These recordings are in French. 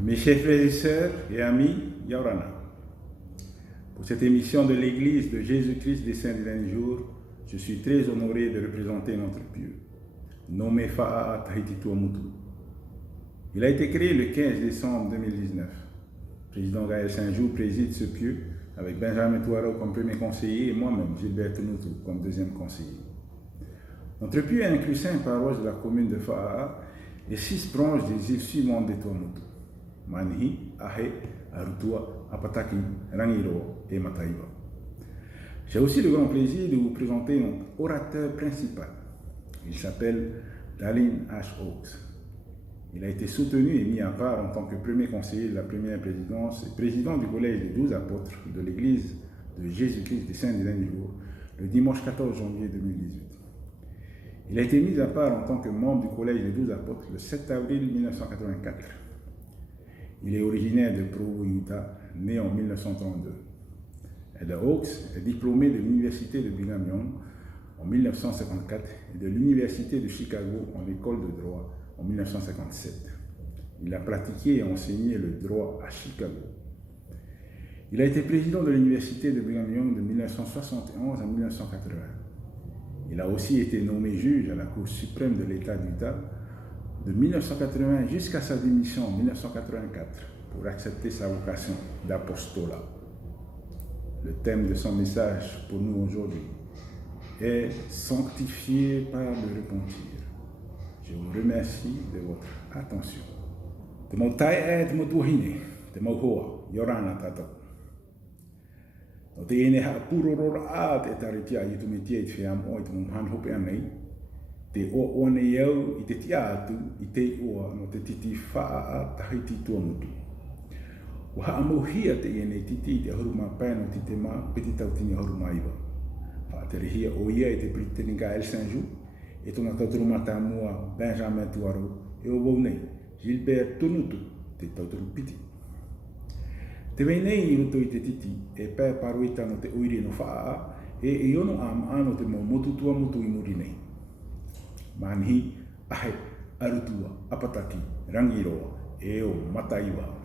Mes chers frères et sœurs et amis, Yaurana. Pour cette émission de l'Église de Jésus-Christ des Saints du dernier jour, je suis très honoré de représenter notre pieux, nommé Fa'a Tahiti Tuamutu. Il a été créé le 15 décembre 2019. Le président Gaël Saint-Jou préside ce pieux avec Benjamin Touaro comme premier conseiller et moi-même, Gilbert Tunutu, comme deuxième conseiller. Notre pieux inclut 5 paroisses de la commune de Fa'a et 6 branches des îles suivantes de Tuamutu: Manhi, Ahe, Arutua, Apataki, Rangiro et Mataiva. J'ai aussi le grand plaisir de vous présenter notre orateur principal. Il s'appelle Dallin H. Oaks. Il a été soutenu et mis à part en tant que premier conseiller de la première présidence et président du collège des 12 apôtres de l'église de Jésus-Christ des Saints du dernier jour, le dimanche 14 janvier 2018. Il a été mis à part en tant que membre du collège des 12 apôtres le 7 avril 1984. Il est originaire de Provo, Utah, né en 1932. Eda Oaks est diplômé de l'université de Brigham Young en 1954 et de l'université de Chicago en école de droit en 1957. Il a pratiqué et enseigné le droit à Chicago. Il a été président de l'université de Brigham Young de 1971 à 1980. Il a aussi été nommé juge à la Cour suprême de l'État d'Utah de 1980 jusqu'à sa démission en 1984 pour accepter sa vocation d'apostolat. Le thème de son message pour nous aujourd'hui est « Sanctifié par le repentir ». Je vous remercie de votre attention. Te mau tae e te mau tuahine, te mau hoa, Yorana tātou. No te ene haa purorora a te taritia i tu me tia i te whiam o i te mumhan hope anei, te o nei au i te tia atu i te oa no te titi whaa a Tahiti Tuamutu. O haa mohia te ene titi i te ahuruma pēno ti te mā piti tautini ahuruma iwa. Wha te rehia o ia i te Pritini Gaël Saint-Jou, e tona tauturu mata mua Benjamin Touaro, e o wau nei, Gilbert Tunutu, te tauturu piti. Te wei nei i roto i te titi, e pē paruita no te oiri no whaa, e ono ano te mau motu tuamutu i muri nei. Manhi, Ahe, Arutua, Apataki, Rangiroa, e o Mataiwa.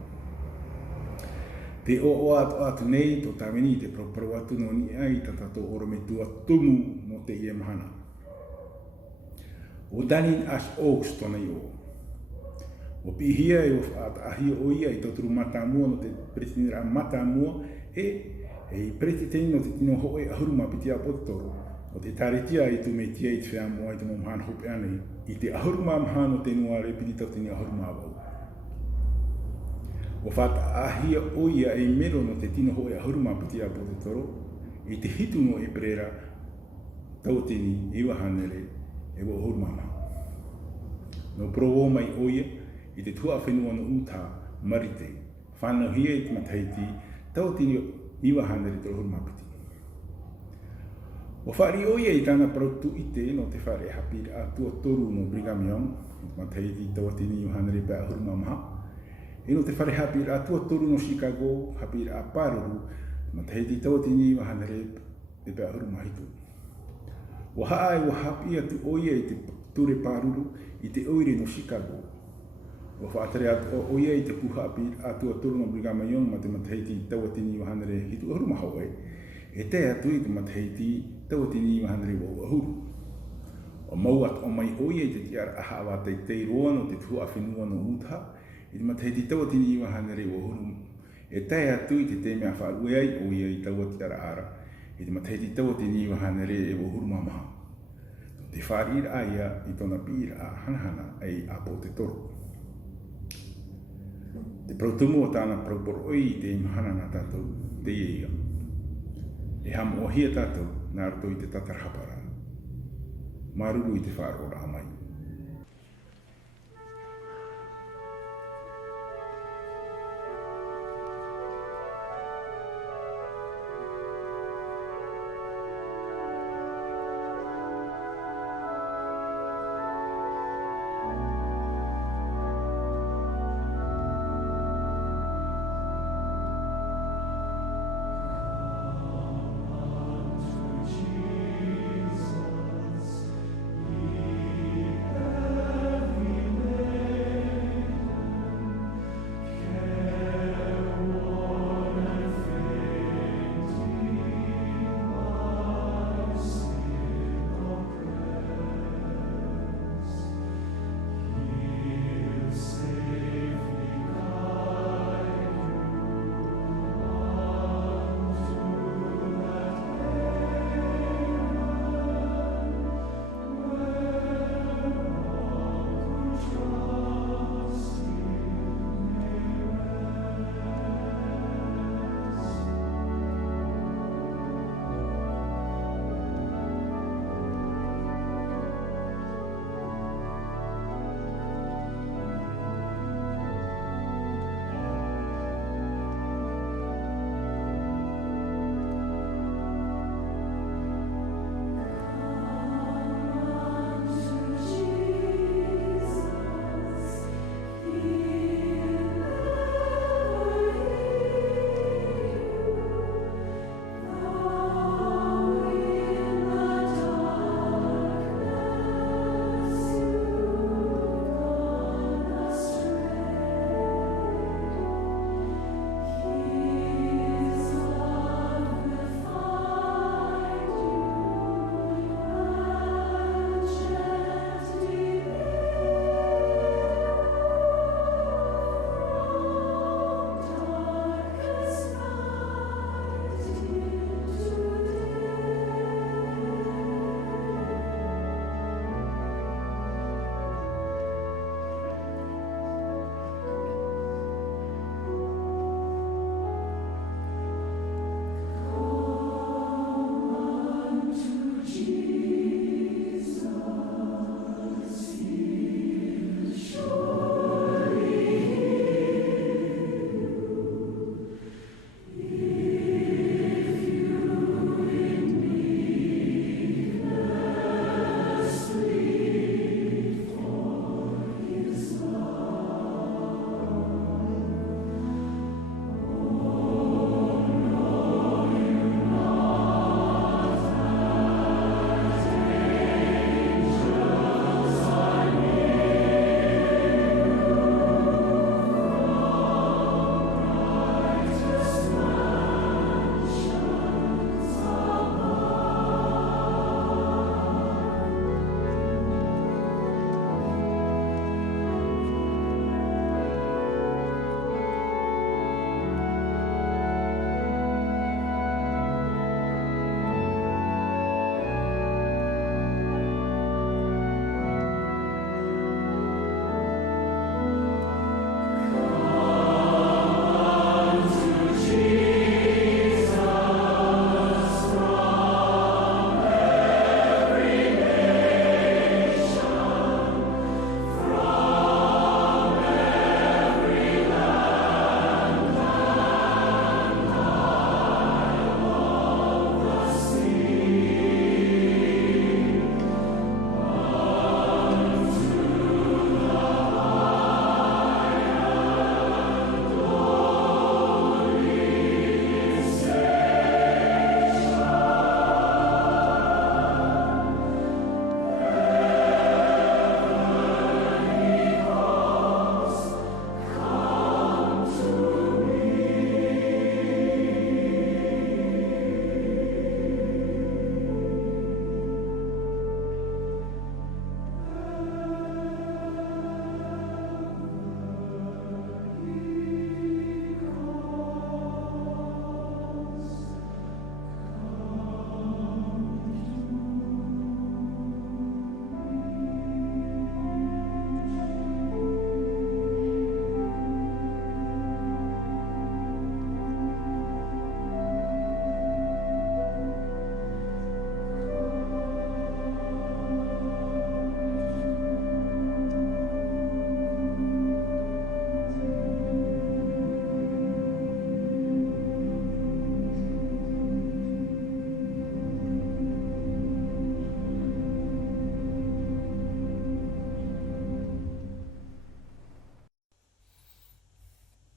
Te o atu nei, to tameni te propro atu no ni ai tatato orometua tumu no te ie mahana. O Dallin H. Oaks tona i o. O pihia e o ahia o ia i tauturu matamua no te pretinira matamua e pretiteni no te tino ho e ahuruma piti a potoro. O te taritia i tu me tia i te wheamoa i te momhana hope anei i te ahuruma mahano te nuare piti tautini ahuruma wau. O whata ahia o ia e mero no te tino ho e ahuruma piti a potoro i te hitu no e prera tautini iwa hanere e wo hurmama. No provo mai oia i te tua whenua no uta marite, whanau hia i te mataiti, tau tini iwa hanere te hurmapiti. O whari oia i tāna prautu i te no te whare hapir a tua toru no Brigham Young, i te mataiti tau tini iwa hanere pēa hurmamaha, e no te whare hapir a tua toru no Chicago, hapir a Paruru, mataiti tau tini iwa hanere pēa hurmahitu. O haa e o hapi atu oia i te ture Paruru i te oire no Chicago. O whaatare atu oia i te puhapi atua turu no Brigham Young ma te mataiti tawatini i wahanere hitu ahuru mahaue. E te atu i te mataiti tawatini i wahanere wau ahuru. O mau atu o mai oia i te tiara aha awa te roa no te tua whenua no utha i te mataiti tawatini i wahanere wau ahuru. E te atu i te te mea whaarue ai oia i tawatiara ara. I te mataiti tawatini i wahanere e wau ahuru mamaha. Te wharir aia i tona pira a hanahana ai a po te toro. Te prautumu o tāna prauporo i te imahana nā tātou te iea. E hamo o hia tātou nā rato i te tatarhapara. Maruru i te whaarora amai.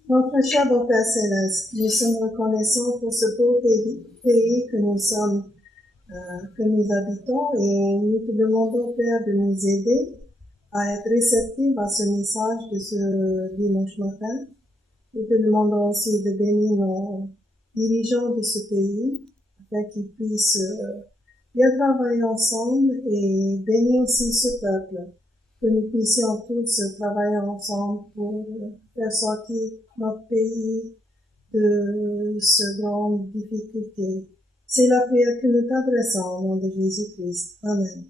Notre cher beau Père Céleste, nous sommes reconnaissants pour ce beau pays que nous habitons, et nous te demandons, Père, de nous aider à être réceptifs à ce message de ce dimanche matin. Nous te demandons aussi de bénir nos dirigeants de ce pays, afin qu'ils puissent bien travailler ensemble, et bénir aussi ce peuple, que nous puissions tous travailler ensemble pour faire sortir notre pays de ce grande difficulté. C'est la prière que nous t'adressons au nom de Jésus-Christ. Amen.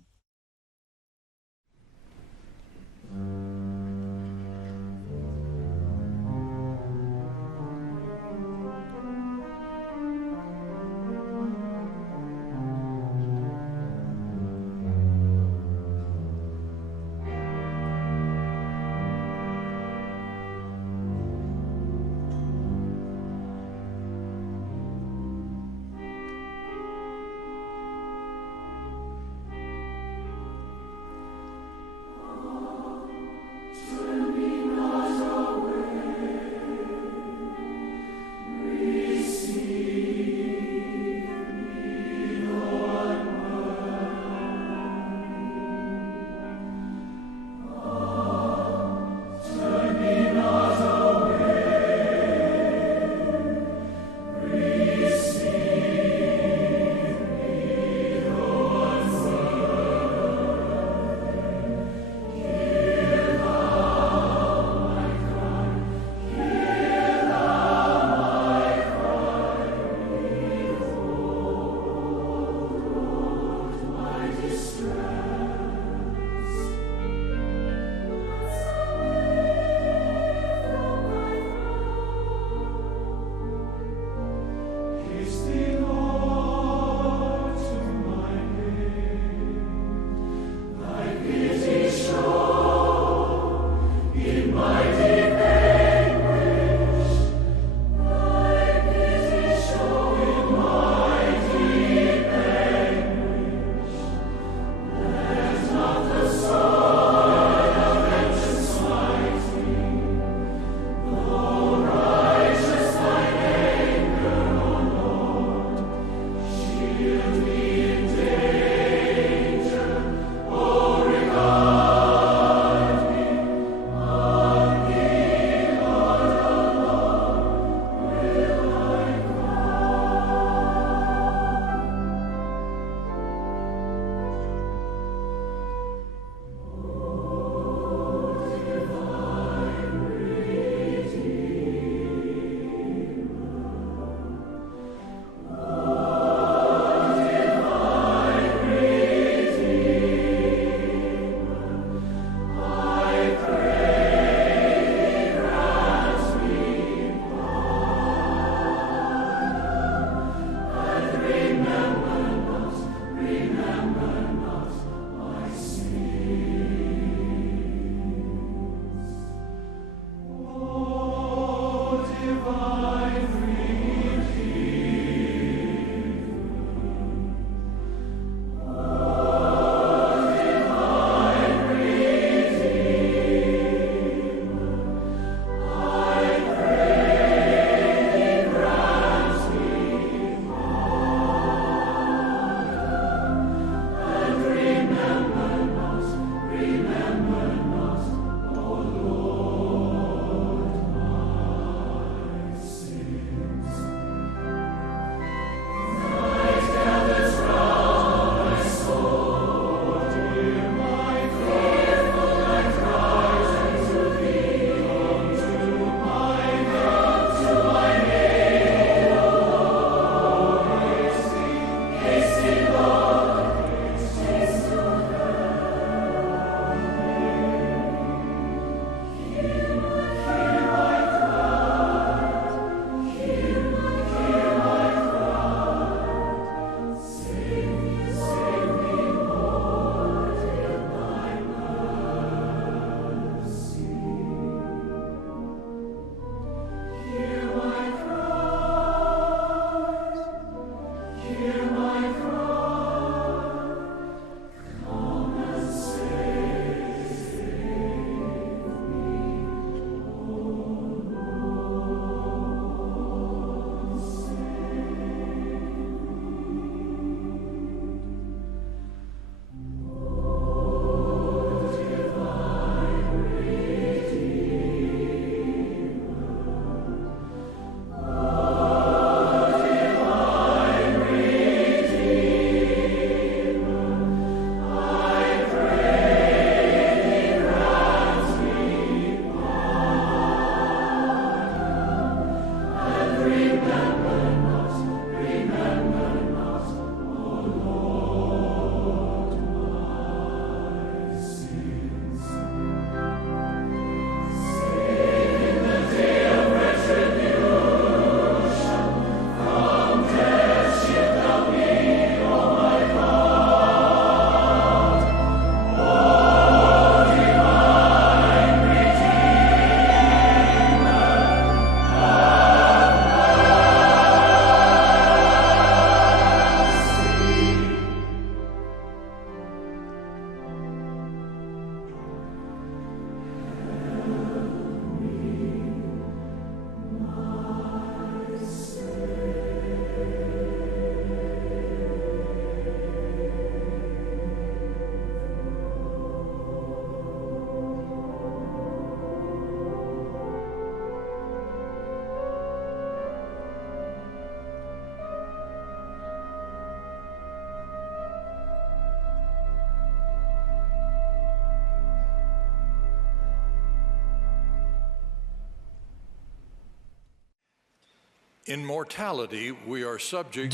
Du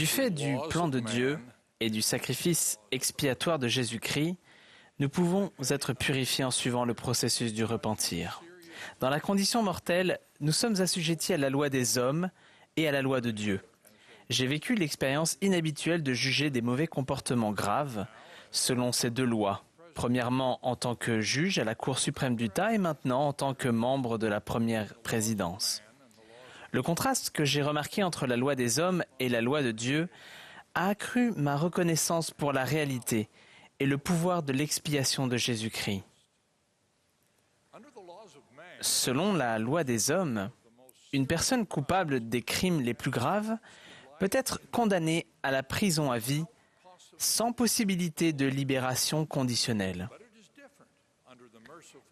fait du plan de Dieu et du sacrifice expiatoire de Jésus-Christ, nous pouvons être purifiés en suivant le processus du repentir. Dans la condition mortelle, nous sommes assujettis à la loi des hommes et à la loi de Dieu. J'ai vécu l'expérience inhabituelle de juger des mauvais comportements graves selon ces deux lois. Premièrement, en tant que juge à la Cour suprême d'Utah et maintenant en tant que membre de la première présidence. Le contraste que j'ai remarqué entre la loi des hommes et la loi de Dieu a accru ma reconnaissance pour la réalité et le pouvoir de l'expiation de Jésus-Christ. Selon la loi des hommes, une personne coupable des crimes les plus graves peut être condamnée à la prison à vie sans possibilité de libération conditionnelle.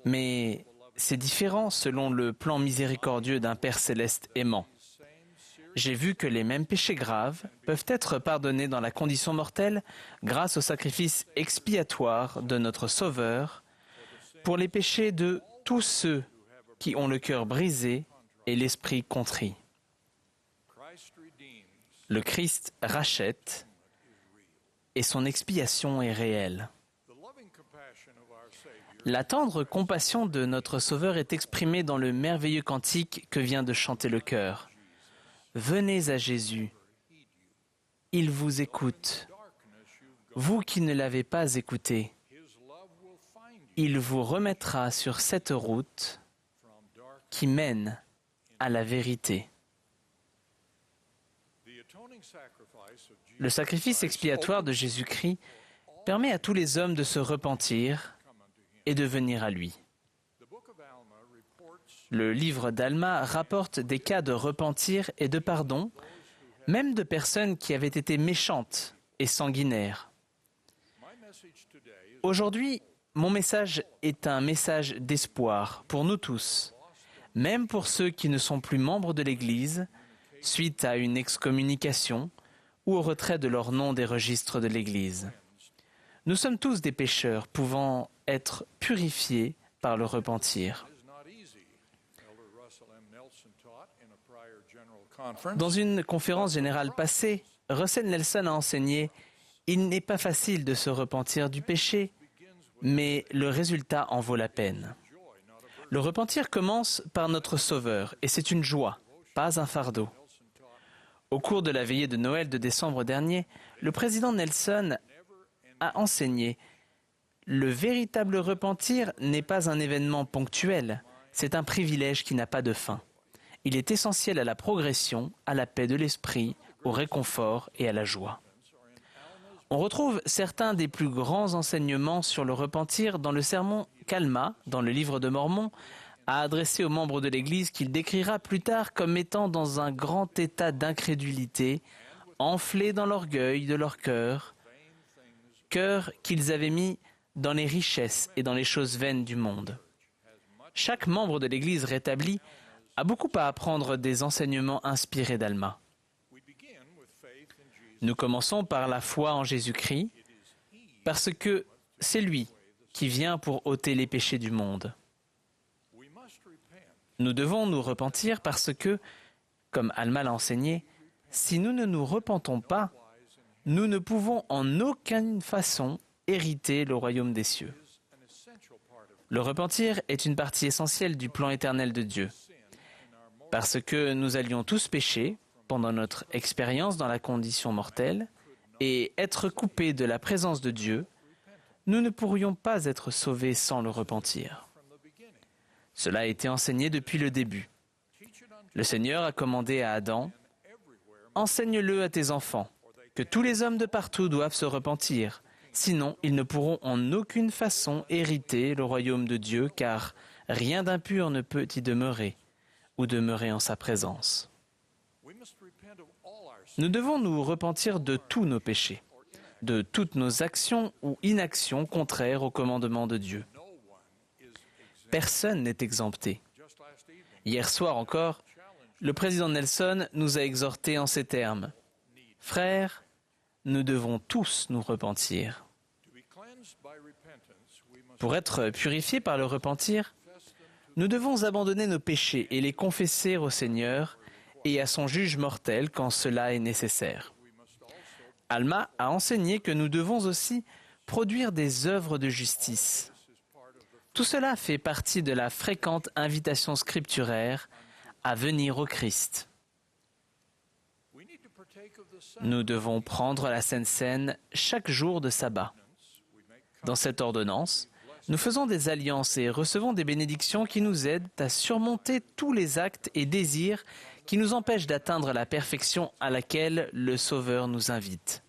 Mais c'est différent selon le plan miséricordieux d'un Père céleste aimant. J'ai vu que les mêmes péchés graves peuvent être pardonnés dans la condition mortelle grâce au sacrifice expiatoire de notre Sauveur pour les péchés de tous ceux qui ont le cœur brisé et l'esprit contrit. Le Christ rachète et son expiation est réelle. La tendre compassion de notre Sauveur est exprimée dans le merveilleux cantique que vient de chanter le chœur. Venez à Jésus, il vous écoute. Vous qui ne l'avez pas écouté, il vous remettra sur cette route qui mène à la vérité. Le sacrifice expiatoire de Jésus-Christ permet à tous les hommes de se repentir et de venir à lui. Le livre d'Alma rapporte des cas de repentir et de pardon, même de personnes qui avaient été méchantes et sanguinaires. Aujourd'hui, mon message est un message d'espoir pour nous tous, même pour ceux qui ne sont plus membres de l'Église, suite à une excommunication ou au retrait de leur nom des registres de l'Église. Nous sommes tous des pécheurs pouvant être purifiés par le repentir. Dans une conférence générale passée, Russell Nelson a enseigné « Il n'est pas facile de se repentir du péché, mais le résultat en vaut la peine. » Le repentir commence par notre Sauveur, et c'est une joie, pas un fardeau. Au cours de la veillée de Noël de décembre dernier, le président Nelson a enseigné « Le véritable repentir n'est pas un événement ponctuel, c'est un privilège qui n'a pas de fin. Il est essentiel à la progression, à la paix de l'esprit, au réconfort et à la joie. » On retrouve certains des plus grands enseignements sur le repentir dans le sermon qu'Alma, dans le livre de Mormon, a adressé aux membres de l'Église qu'il décrira plus tard comme étant dans un grand état d'incrédulité, enflés dans l'orgueil de leur cœur qu'ils avaient mis dans les richesses et dans les choses vaines du monde. Chaque membre de l'Église rétablie a beaucoup à apprendre des enseignements inspirés d'Alma. Nous commençons par la foi en Jésus-Christ, parce que c'est lui qui vient pour ôter les péchés du monde. Nous devons nous repentir parce que, comme Alma l'a enseigné, si nous ne nous repentons pas, nous ne pouvons en aucune façon hériter le royaume des cieux. Le repentir est une partie essentielle du plan éternel de Dieu. Parce que nous allions tous pécher pendant notre expérience dans la condition mortelle et être coupés de la présence de Dieu, nous ne pourrions pas être sauvés sans le repentir. Cela a été enseigné depuis le début. Le Seigneur a commandé à Adam « Enseigne-le à tes enfants, que tous les hommes de partout doivent se repentir, sinon ils ne pourront en aucune façon hériter le royaume de Dieu, car rien d'impur ne peut y demeurer ou demeurer en sa présence. » Nous devons nous repentir de tous nos péchés, de toutes nos actions ou inactions contraires au commandement de Dieu. Personne n'est exempté. Hier soir encore, le président Nelson nous a exhortés en ces termes. « Frères, nous devons tous nous repentir. » Pour être purifiés par le repentir, nous devons abandonner nos péchés et les confesser au Seigneur et à son juge mortel quand cela est nécessaire. Alma a enseigné que nous devons aussi produire des œuvres de justice. Tout cela fait partie de la fréquente invitation scripturaire à venir au Christ. Nous devons prendre la Sainte Seine chaque jour de sabbat. Dans cette ordonnance, nous faisons des alliances et recevons des bénédictions qui nous aident à surmonter tous les actes et désirs qui nous empêchent d'atteindre la perfection à laquelle le Sauveur nous invite.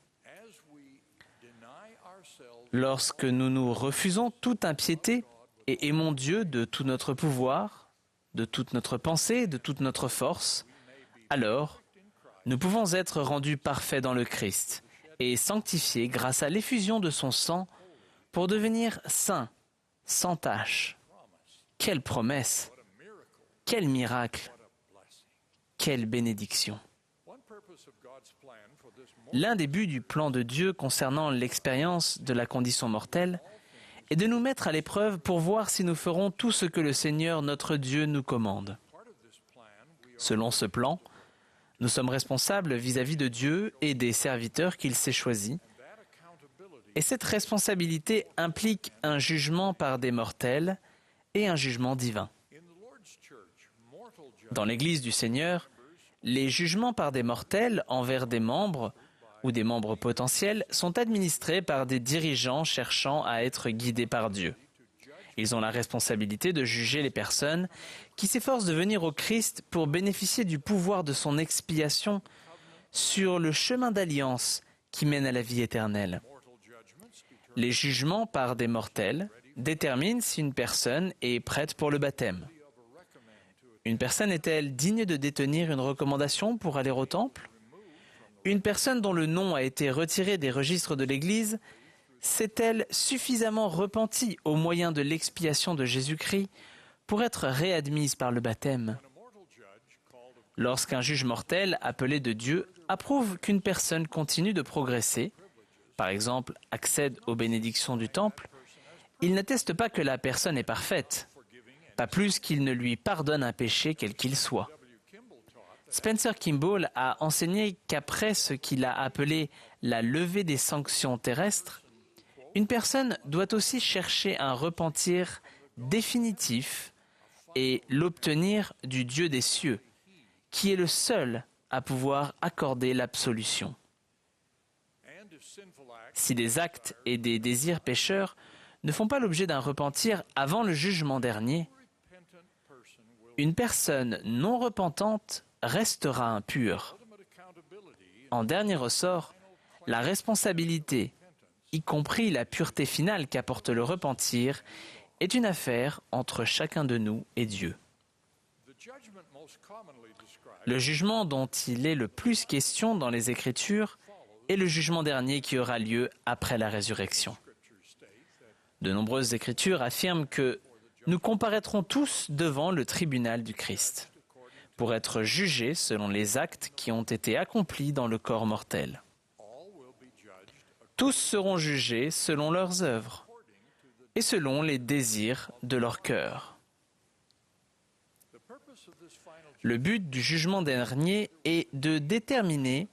Lorsque nous nous refusons toute impiété et aimons Dieu de tout notre pouvoir, de toute notre pensée, de toute notre force, alors nous pouvons être rendus parfaits dans le Christ et sanctifiés grâce à l'effusion de son sang pour devenir saints, sans tache. Quelle promesse! Quel miracle! Quelle bénédiction! L'un des buts du plan de Dieu concernant l'expérience de la condition mortelle est de nous mettre à l'épreuve pour voir si nous ferons tout ce que le Seigneur notre Dieu nous commande. Selon ce plan, nous sommes responsables vis-à-vis de Dieu et des serviteurs qu'il s'est choisis. Et cette responsabilité implique un jugement par des mortels et un jugement divin. Dans l'Église du Seigneur, les jugements par des mortels envers des membres ou des membres potentiels sont administrés par des dirigeants cherchant à être guidés par Dieu. Ils ont la responsabilité de juger les personnes qui s'efforcent de venir au Christ pour bénéficier du pouvoir de son expiation sur le chemin d'alliance qui mène à la vie éternelle. Les jugements par des mortels déterminent si une personne est prête pour le baptême. Une personne est-elle digne de détenir une recommandation pour aller au temple? Une personne dont le nom a été retiré des registres de l'Église s'est-elle suffisamment repentie au moyen de l'expiation de Jésus-Christ pour être réadmise par le baptême? Lorsqu'un juge mortel appelé de Dieu approuve qu'une personne continue de progresser, par exemple accède aux bénédictions du temple, il n'atteste pas que la personne est parfaite, pas plus qu'il ne lui pardonne un péché quel qu'il soit. Spencer Kimball a enseigné qu'après ce qu'il a appelé la levée des sanctions terrestres, une personne doit aussi chercher un repentir définitif et l'obtenir du Dieu des cieux, qui est le seul à pouvoir accorder l'absolution. Si des actes et des désirs pécheurs ne font pas l'objet d'un repentir avant le jugement dernier, une personne non repentante restera impure. En dernier ressort, la responsabilité, y compris la pureté finale qu'apporte le repentir, est une affaire entre chacun de nous et Dieu. Le jugement dont il est le plus question dans les Écritures est le jugement dernier qui aura lieu après la résurrection. De nombreuses Écritures affirment que nous comparaîtrons tous devant le tribunal du Christ pour être jugés selon les actes qui ont été accomplis dans le corps mortel. Tous seront jugés selon leurs œuvres et selon les désirs de leur cœur. Le but du jugement dernier est de déterminer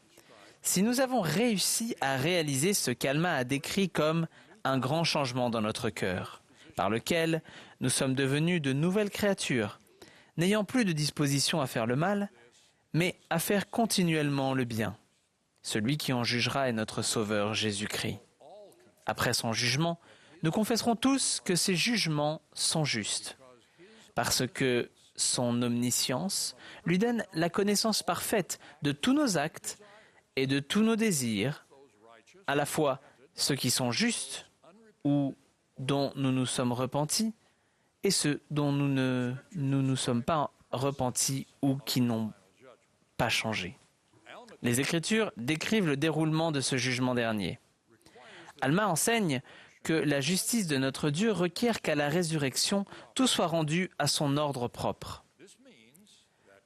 si nous avons réussi à réaliser ce qu'Alma a décrit comme un grand changement dans notre cœur, par lequel nous sommes devenus de nouvelles créatures, n'ayant plus de disposition à faire le mal, mais à faire continuellement le bien. Celui qui en jugera est notre Sauveur Jésus-Christ. Après son jugement, nous confesserons tous que ces jugements sont justes, parce que son omniscience lui donne la connaissance parfaite de tous nos actes et de tous nos désirs, à la fois ceux qui sont justes ou dont nous nous sommes repentis, et ceux dont nous ne nous sommes pas repentis ou qui n'ont pas changé. Les Écritures décrivent le déroulement de ce jugement dernier. Alma enseigne que la justice de notre Dieu requiert qu'à la résurrection, tout soit rendu à son ordre propre.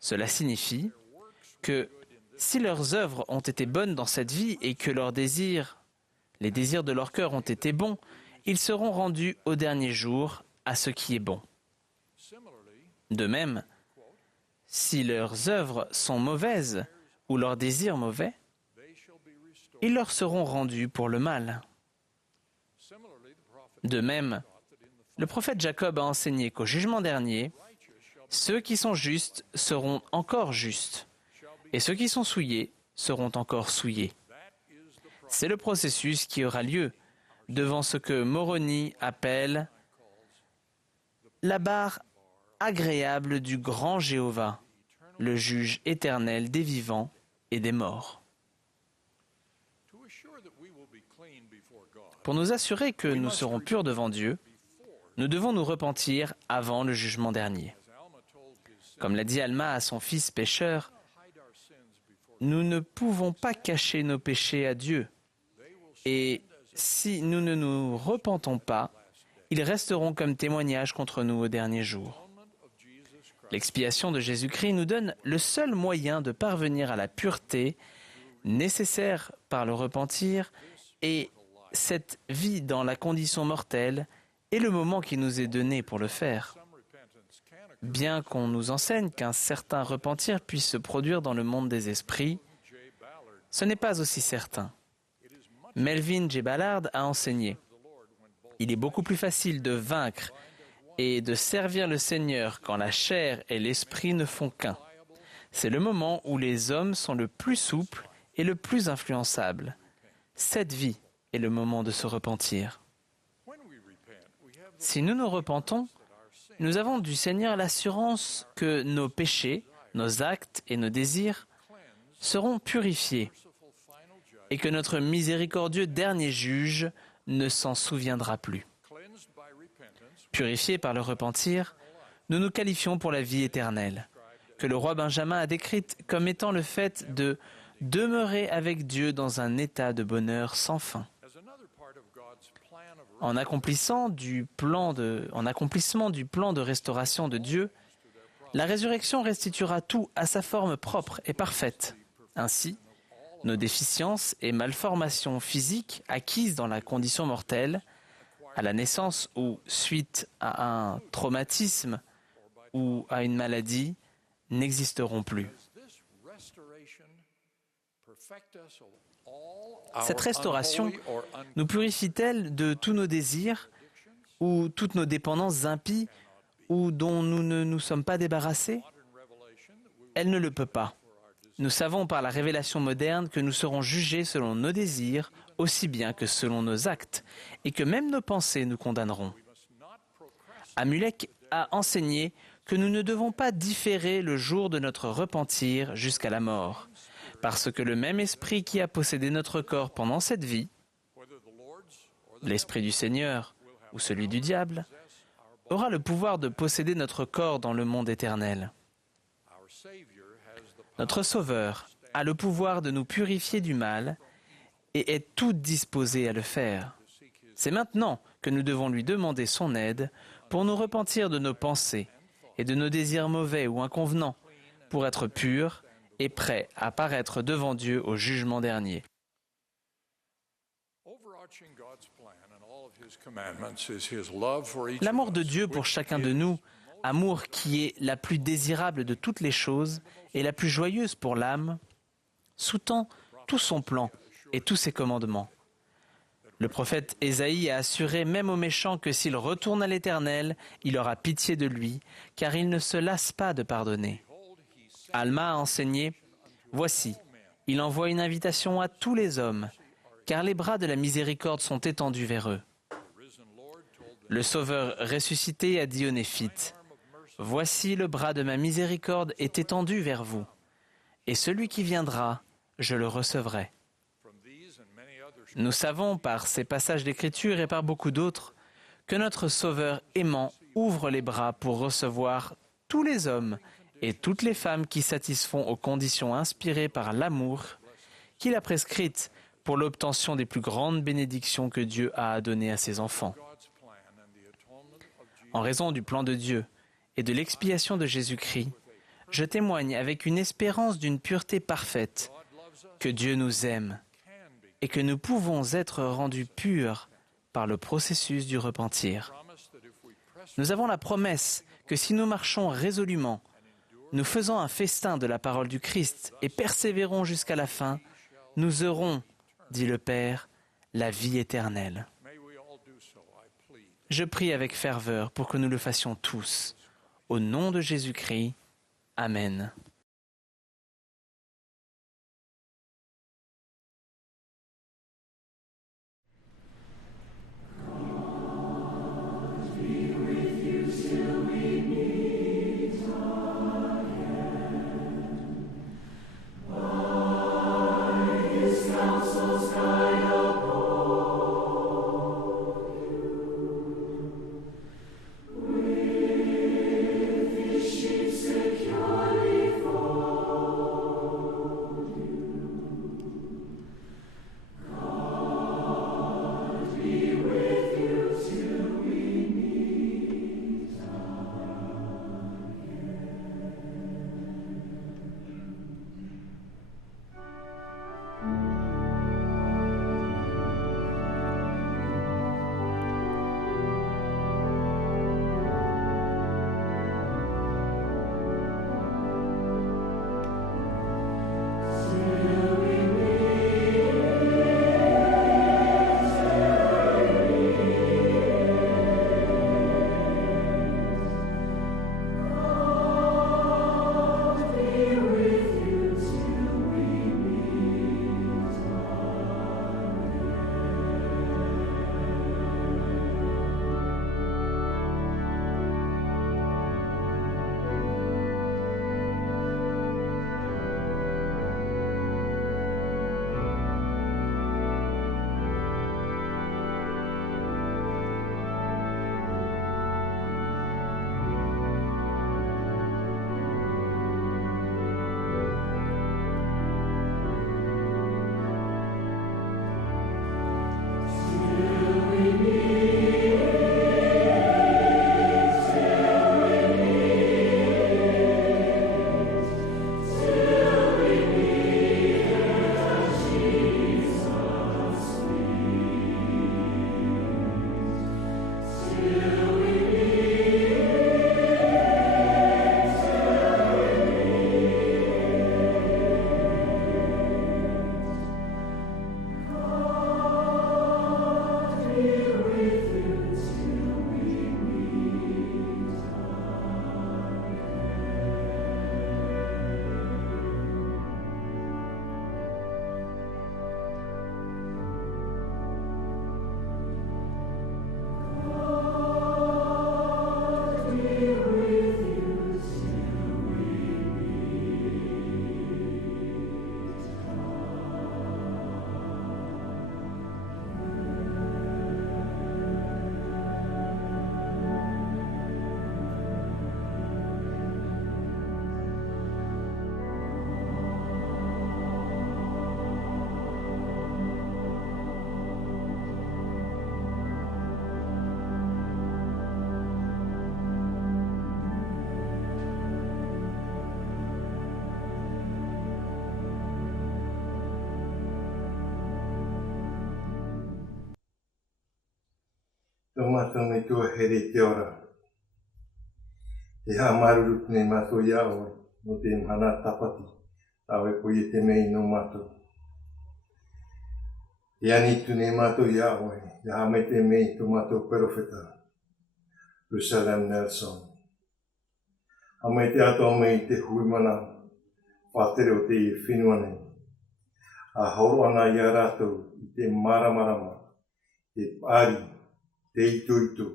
Cela signifie que si leurs œuvres ont été bonnes dans cette vie et que leurs désirs, les désirs de leur cœur ont été bons, ils seront rendus au dernier jour à ce qui est bon. De même, Si leurs œuvres sont mauvaises ou leurs désirs mauvais, ils leur seront rendus pour le mal. De même, le prophète Jacob a enseigné qu'au jugement dernier, ceux qui sont justes seront encore justes, et ceux qui sont souillés seront encore souillés. C'est le processus qui aura lieu devant ce que Moroni appelle la barre agréable du grand Jéhovah, le juge éternel des vivants et des morts. Pour nous assurer que nous serons purs devant Dieu, nous devons nous repentir avant le jugement dernier. Comme l'a dit Alma à son fils pécheur, nous ne pouvons pas cacher nos péchés à Dieu. Et si nous ne nous repentons pas, ils resteront comme témoignage contre nous au dernier jour. L'expiation de Jésus-Christ nous donne le seul moyen de parvenir à la pureté nécessaire par le repentir, et cette vie dans la condition mortelle est le moment qui nous est donné pour le faire. Bien qu'on nous enseigne qu'un certain repentir puisse se produire dans le monde des esprits, ce n'est pas aussi certain. Melvin J. Ballard a enseigné: il est beaucoup plus facile de vaincre et de servir le Seigneur quand la chair et l'esprit ne font qu'un. C'est le moment où les hommes sont le plus souples et le plus influençables. Cette vie est le moment de se repentir. Si nous nous repentons, nous avons du Seigneur l'assurance que nos péchés, nos actes et nos désirs seront purifiés et que notre miséricordieux dernier juge ne s'en souviendra plus. Purifiés par le repentir, nous nous qualifions pour la vie éternelle, que le roi Benjamin a décrite comme étant le fait de demeurer avec Dieu dans un état de bonheur sans fin. En accomplissement du plan de restauration de Dieu, la résurrection restituera tout à sa forme propre et parfaite. Ainsi, nos déficiences et malformations physiques acquises dans la condition mortelle, à la naissance ou suite à un traumatisme ou à une maladie, n'existeront plus. Cette restauration nous purifie-t-elle de tous nos désirs ou toutes nos dépendances impies ou dont nous ne nous sommes pas débarrassés? Elle ne le peut pas. Nous savons par la révélation moderne que nous serons jugés selon nos désirs aussi bien que selon nos actes et que même nos pensées nous condamneront. Amulek a enseigné que nous ne devons pas différer le jour de notre repentir jusqu'à la mort, parce que le même esprit qui a possédé notre corps pendant cette vie, l'esprit du Seigneur ou celui du diable, aura le pouvoir de posséder notre corps dans le monde éternel. Notre Sauveur a le pouvoir de nous purifier du mal et est tout disposé à le faire. C'est maintenant que nous devons lui demander son aide pour nous repentir de nos pensées et de nos désirs mauvais ou inconvenants, pour être purs et prêts à paraître devant Dieu au jugement dernier. L'amour de Dieu pour chacun de nous, amour qui est la plus désirable de toutes les choses et la plus joyeuse pour l'âme, sous-tend tout son plan et tous ses commandements. Le prophète Ésaïe a assuré même aux méchants que s'il retourne à l'Éternel, il aura pitié de lui, car il ne se lasse pas de pardonner. Alma a enseigné: voici, il envoie une invitation à tous les hommes, car les bras de la miséricorde sont étendus vers eux. Le Sauveur ressuscité a dit aux Néphites: voici le bras de ma miséricorde est étendu vers vous, et celui qui viendra, je le recevrai. Nous savons par ces passages d'Écriture et par beaucoup d'autres que notre Sauveur aimant ouvre les bras pour recevoir tous les hommes et toutes les femmes qui satisfont aux conditions inspirées par l'amour qu'il a prescrites pour l'obtention des plus grandes bénédictions que Dieu a à donner à ses enfants. En raison du plan de Dieu et de l'expiation de Jésus-Christ, je témoigne avec une espérance d'une pureté parfaite que Dieu nous aime et que nous pouvons être rendus purs par le processus du repentir. Nous avons la promesse que si nous marchons résolument, nous faisons un festin de la parole du Christ et persévérons jusqu'à la fin, nous aurons, dit le Père, la vie éternelle. Je prie avec ferveur pour que nous le fassions tous. Au nom de Jésus-Christ, Amen. Tomato me to here te ora. Te ha maruru ne mato ia o no te mhana tapati. Awe po i te mei no mato. Te ani tu ne mato ia o e ha me te mei tomato profeta. Rusalem Nelson. Ha me te ato mei te huimana. Whatere o te i whinua nei. A horo ana ia rātou i te maramarama. Te pāri. Te ituitu,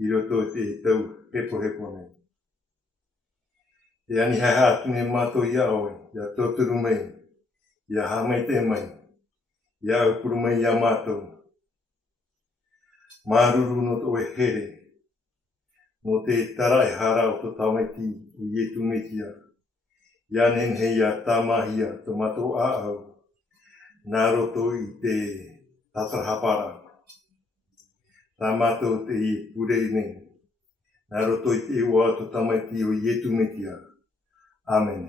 i roto te tau hepo nei. Te ani haha tune mātou ia oe, ia tōturu mei, ia hamei te mai, ia upuru mei ia mātou. Māruru no to e here, no te tara e hara o to taumeti i etu metia. Ia nenhe ia tāmahia to mātou āau, nā roto i te tatarahapara. Tā mātou te i purei nei. Nā roto i te ua to tamaiti o i etu metia. Amen.